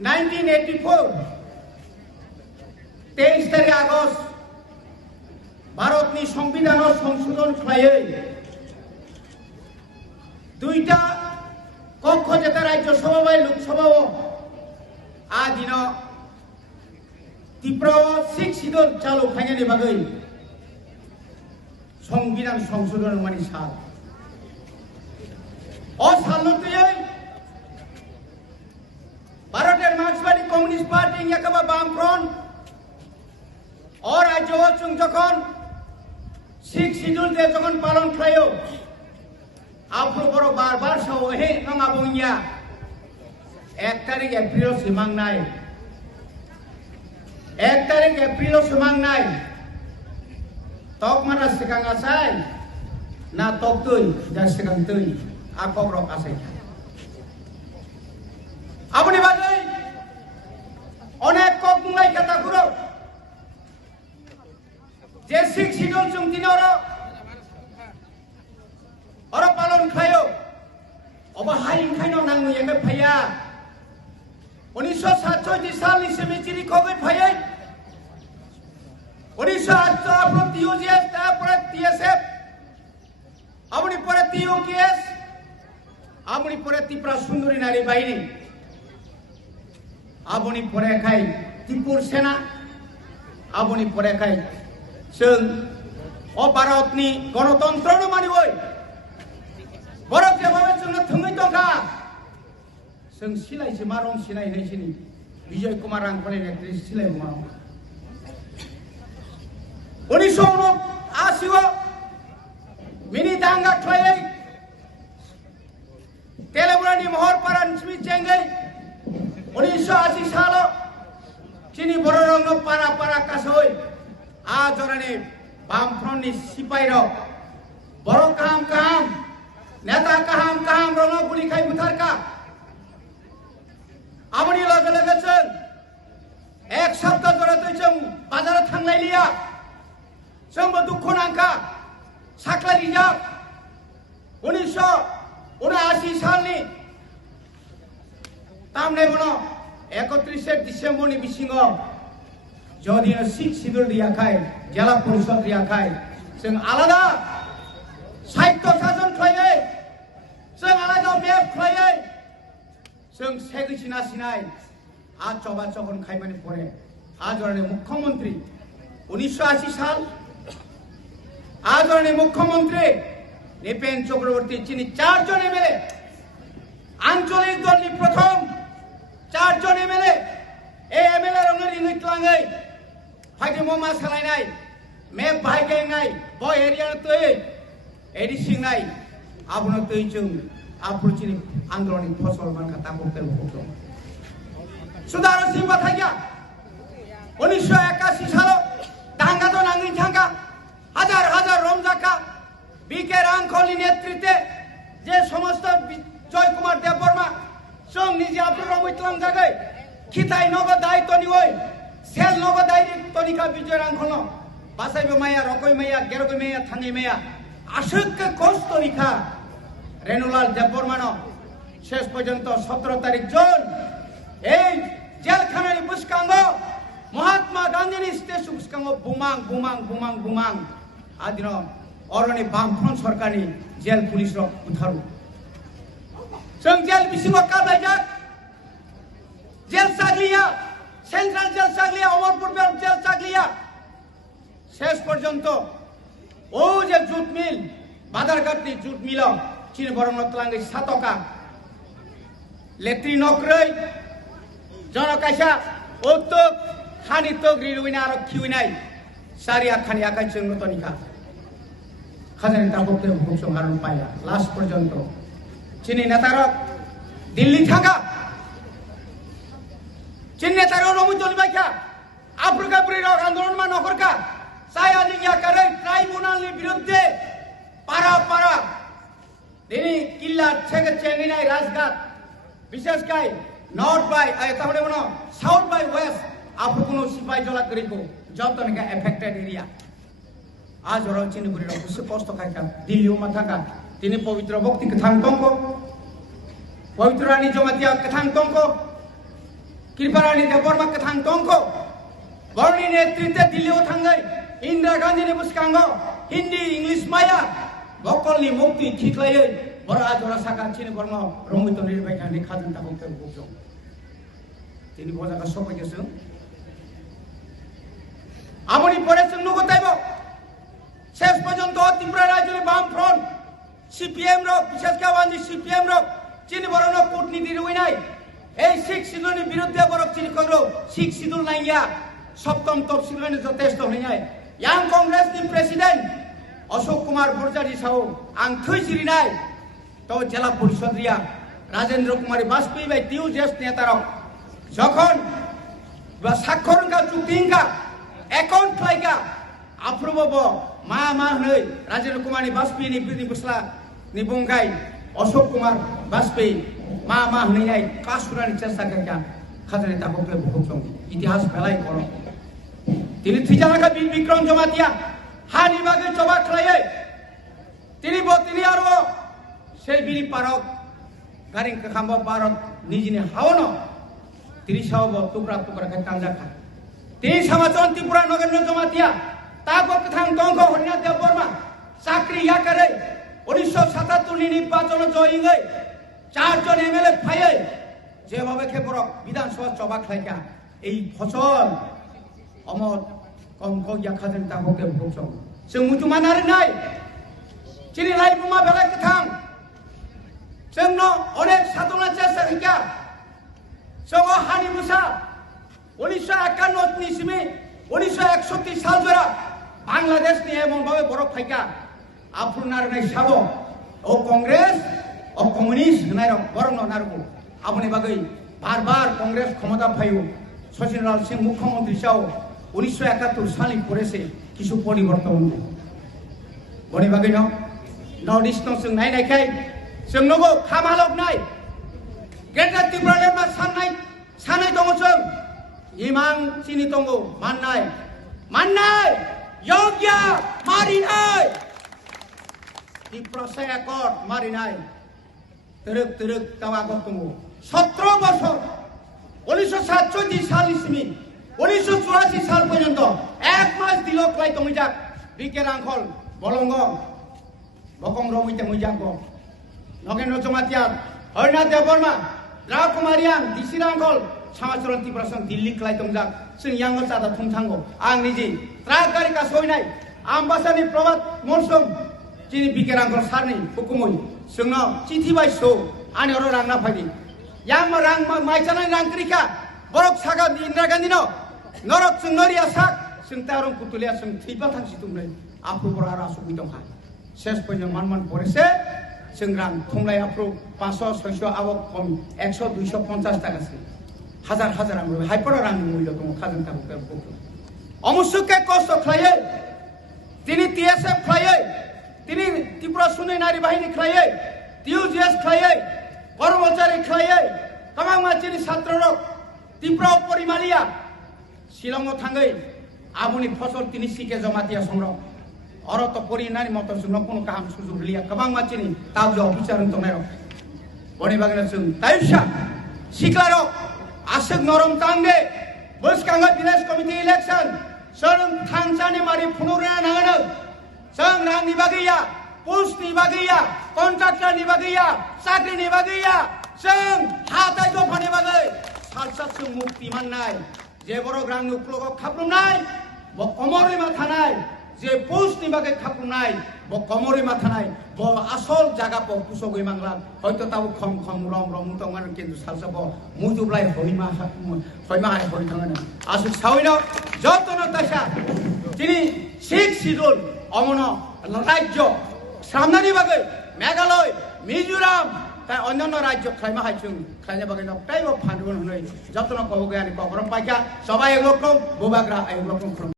1984 23 તારીખ আগস্ট भारतनि संविधान संशोधन खालायै दुईटा कक्ष जेता राज्यसभा बाय लोकसभा आ दिन त्रिपुरा 6 सीटों चालू खायनायनि बागै संविधान संशोधन मानि साल सालनोयै भारतेर मार्क्सबादी कम्युनिस्ट पार्टी याकबा बामफ्रंट और राज्य जों जखन 6 শিডিউল दे जखन पालन खायो आपरो बरो बार बार सावो हे नङा बुंया 1 तारिख एप्रिल सिमांनाय 1 तारिख एप्रिल सिमांनाय तक माना सिगांगासाय ना तक दै दा सिगां दै आ कग्रक आसाय आपनि बागै अनेक कक मुंगाय कथाफोराव जे 6 শিডিউল जों दिनरो और पालन खायो अब हाय खायनो नांगौ एमे फैया 1967 सालनि सेमेचिरि खगै फैयै 1908 आपरो टीओजीएस तारपरे टीएसएफ आपनि परे टीओकेएस आपनि परे त्रिपुरा सुंदरी नारी बाहिनी आपनि परे खाय त्रिपुर सेना आपनि परे खाय जों भारतनि गणतंत्र मानिबाय बरफ जेबाबो जोंनो थोङै दंखा जों सिलायसो मा रं सिनायनायसोनि विजय कुमार रांखले एक्ट्रेस सिलाय मा 1979 मिनि दांगा थ्लायै तेलेबुरानि महरपारा स्मिथ चेंगै 1980 साल चिनी बर रंग पारा पारा कासै आ जरानि बामफ्रंटनि सिपाइर बर काहाम काहाम नेता काहाम काहाम रंग गुली खाय बुथारका आबनि लगे लगे जों एक सप्ताह जरे जों बाजार थांलायलिया जोंबो दुखु नांखा साख्ला रिजार्भ 1979 सालनि तामने बनो 31 डिसेम्बरनि बिसिङाव जदि 6 শিডিউল दियाखाय जिला परिषद दियाखाय जों आलादा साहित्य शासन खालायै जों आलादा मेप खालायै जों सेगैसिना सिनाय आ चबा चबन खायमानि परे आजरनि मुख्यमंत्री 1980 साल आजरनि मुख्यमंत्री निपेन चक्रवर्ती चिनी 4 जन एमएलए आंचलिक दलनि प्रथम 4 जन एमएलए ए एमएलए रंग रिंगैतलाङै फाइदे ममा सालायनाय मेप बाहायगायनाय ब एरिया तै एदि सिंनाय आबनो तै जों आपुरचिनि आंदोलननि फसल मानका ताबुक तेलबुक सुदार सिंह बाथाया 1981 साल दांगा तो नांगै थांगा हजार हजार रमजाका बीके रांखलनि नेतृत्वे जे समस्त जय कुमार देवबर्मा जों निजे आपुर रमैतलां जागै खिथाय नगद दायित्वनि ओइ सेल नगद दायित्वनिका विजय रांखल बासाइबो माया रकय माया गेरगय माया थाङै माया आशुके कष्टनिका रेणुलाल देवबर्मानो शेष पर्यন্ত 17 तारिख जून এই জেলখানার বুসকাঙ্গ মহাত্মা গান্ধীর স্টেশন বুসকাঙ্গ বুমাং বুমাং বুমাং বুমাং আদিন অরণি বামফ্রন্ট সরকারনি জেল পুলিশ উদ্ধারু जों जेल बिसिङाव काबायजाक जेल साग्लिया सेंट्राल जेल साग्लिया अमरपुर जेल साग्लिया शेष पर्यন্ত ও যে জুট মিল বাদারঘাটনি জুট মিল চীন বরং তলাঙ্গै সাতকা लेट्रिन नक्रै जनकाशा उक्तक खानि तग्रि रुइना आरो खिउनाय सारिया खानि आखाय जोंनो तनिका खाजानि ताबुकते हुकुम हारन पाया लास्ट पर्यন্ত चीनी नेतारक दिल्ली थांगा चीन नेतारक रमुतनि बायखा आफ्रिका ब्रिरक आंदोलन मा नखरका साया लिया करे ट्राइब्यूनलनि बिरुद्धे पारा पारा दिनै किल्ला छेगे चेंगिनाय राजघाट विशेषकाय नॉर्थ बाय ताहले बनो साउथ बाय वेस्ट आपको सिपाही जला करिको जतनका एफेक्टेड एरिया आज और चिनबुरी रो कुछ कष्ट खायका दिल्ली मा थाका तिनी पवित्र भक्ति कथां तंको पवित्र रानी जमातिया कथां तंको कृपारानी देवबर्मा कथां तंखौ बरनि नेतृत्वे दिल्लीयाव थाङै इंदिरा गांधीनि बुसखांगौ हिंदी इंग्लिश माया बकलनि मुक्ति थिख्लायै बरा जरा साका चिनि बर्मा रंगित निर्बायखानि खाजोन ताखौ बुजों তিনি বজাকা সবাই গেছে আপনি পড়েছেন নগতাইব শেষ পর্যন্ত ত্রিপুরা রাজ্যের বাম ফ্রন্ট সিপিএম রক বিশেষ করে সিপিএম রক চিনি বরণ কূটনীতি রুইনাই এই শিখ শিডিউলের বিরুদ্ধে বরক চিনি করো শিখ শিডিউল নাইয়া সপ্তম তফসিলের যথেষ্ট হইনাই ইয়াং কংগ্রেসনি প্রেসিডেন্ট অশোক কুমার বরজারি সাহ আং থৈসিরিনাই তো জেলা পরিষদ রিয়া রাজেন্দ্র কুমারী বাজপেয়ী বাই টিউ জেস নেতারক যখন স্বাক্ষরঙ্কা চুক্তিঙ্কা একাউন্ট খাইকা আপ্রুব মা হই রাজেন্দ্র কুমারী বাজপেয়ী বিধি বসলা নিবুঙ্গাই অশোক কুমার বাজপেয়ী মা হইনাই কাসুরানি চেষ্টা কাইকা খাজানি তাকে ভুগছং ইতিহাস বেলাই কর তিনি থিজানাকা বীর বিক্রম জমাতিয়া হানি বাগে জবা খাইয়ে তিনি আরো সেই বিনি পারক গারিং খাম্ব পারক নিজিনি হাওন তিনি সাহব টুকরা টুকরা খাই টাঞ্জা খা তিনি সমাচরণ ত্রিপুরা নগেন্দ্র জমাতিয়া তাকে কথাং দঙ্গ হরিনাথ দেব বর্মা চাকরি ইয়া করে 1977 নির্বাচন জয়িঙ্গৈ 4 জন এমএলএ ফাইয়ে যেভাবে খেপরক বিধানসভা চবা খাইকা এই ফসল অমর কঙ্ক ইয়া খাজেন তাকে ভুগছং जों मुजुमानारि नाय चिनि लाइबुमा बेलाय कथां जोंनो अनेक साधना चेष्टा हिका जोङो हानि मुसा 1951 नि सिमि 1961 साल जरा बांग्लादेश नि एमन भाबे बरफ फाइका आफुनार नै साबो ओ कांग्रेस ओ कम्युनिस्ट नाय बरन नारगु आबनि बागै बार कांग्रेस क्षमता फायो सचिनलाल सिंह मुख्यमंत्री साव 1971 सालनि परेसे किछु परिवर्तन बनि बागै नर्थ इस्ट जों नायनायखाय जों नगो खामालक नाय गेजेर त्रिपुरानि मा साननाय दङ जों इमां चिनि दङ माननाय योग्य मारिनाय त्रिपुरा सायाकट मारिनाय तरुक तावागत दङ 17 বছর 1967 सालनिसिम 1984 साल पर्यंत एक मास दिलो क्लाय तंगैजाक बिके रांखल बलंग बकं रमिते मुजाक नगेन्द्र जमातिया हरिनाथ देव बर्मा राकुमारियां दिसि रांखल समाचरण त्रिपुरासं दिल्ली क्लाय तंगजाक जों यांग जादा थंथांगो आं निजि ट्राक गारि का सयनाय आम्बासानि प्रभात मरसुम जिनि बिके रांखल सारनि हुकुमै जोंनो चिठि बायसो आनि अर रांना फायदि yang merang maicana rangkrika borok saga di Indira Gandhi no norok sung noria sak sung tarung putulia sung tiba thang situm lai apru berara su bidong ha ses punya man porese sung rang thunglai apru 500 600 awak kom 100 250 টাকা sih হাজার ang hyper rang mulyo tong khajan ta buka omusuke kosto khlaye tini TSF khlaye tini Tripura Sunai Nari Bahini khlaye TUGS khlaye কর্মচারী খাইয়ে কামাং মাছিনি ছাত্ররক ত্রিপুরা পরিমালিয়া শিলং থাঙ্গৈ আবুনি ফসল তিনি সিকে জমাতিয়া সংগ্রহ অরত পরিনানি মত जोंनो কোনো কাম সুযোগ লিয়া কামাং মাছিনি তাবজ অফিসার তনায় বনি বাগনা जों তাইসা সিকলার আশক নরম তাঙ্গে বসকাঙ্গা ভিলেজ কমিটি ইলেকশন সরং থাংসানি মারি ফুনুরা নাগানো जों रांनि बागैया पोस्टनि बागैया कन्ट्राक्टरनि बागैया साख्रिनि बागैया जों हाथाय दफानि बागै सालसात जों मुक्ति मोननाय जे बर' ग्रामनि उप्लगआव खाफ्लुमनाय ब कमरिमा थानाय जे पोस्टनि बागै खाफ्लुमनाय ब कमरिमा थानाय ब आसल जागाप पुसगै मांगला हयतो ताबो खम रम तंगान किन्तु सालसाब मुजुब्लाय हरिमा हय थाङानो आसु सावैनो जतन तासा তিনি শিখ শিডিউল অমন রাজ্য সামনানি বাগৈ মেঘালয় মিজোরাম তাই অন্যান্য রাজ্য খাইমা হাইছুং খাইনে বাগৈ নকটাইব ফান্ডুন হनै যতন কবগানি কবরম পাইকা সবাই এক রকম বোবাগ্রা এক রকম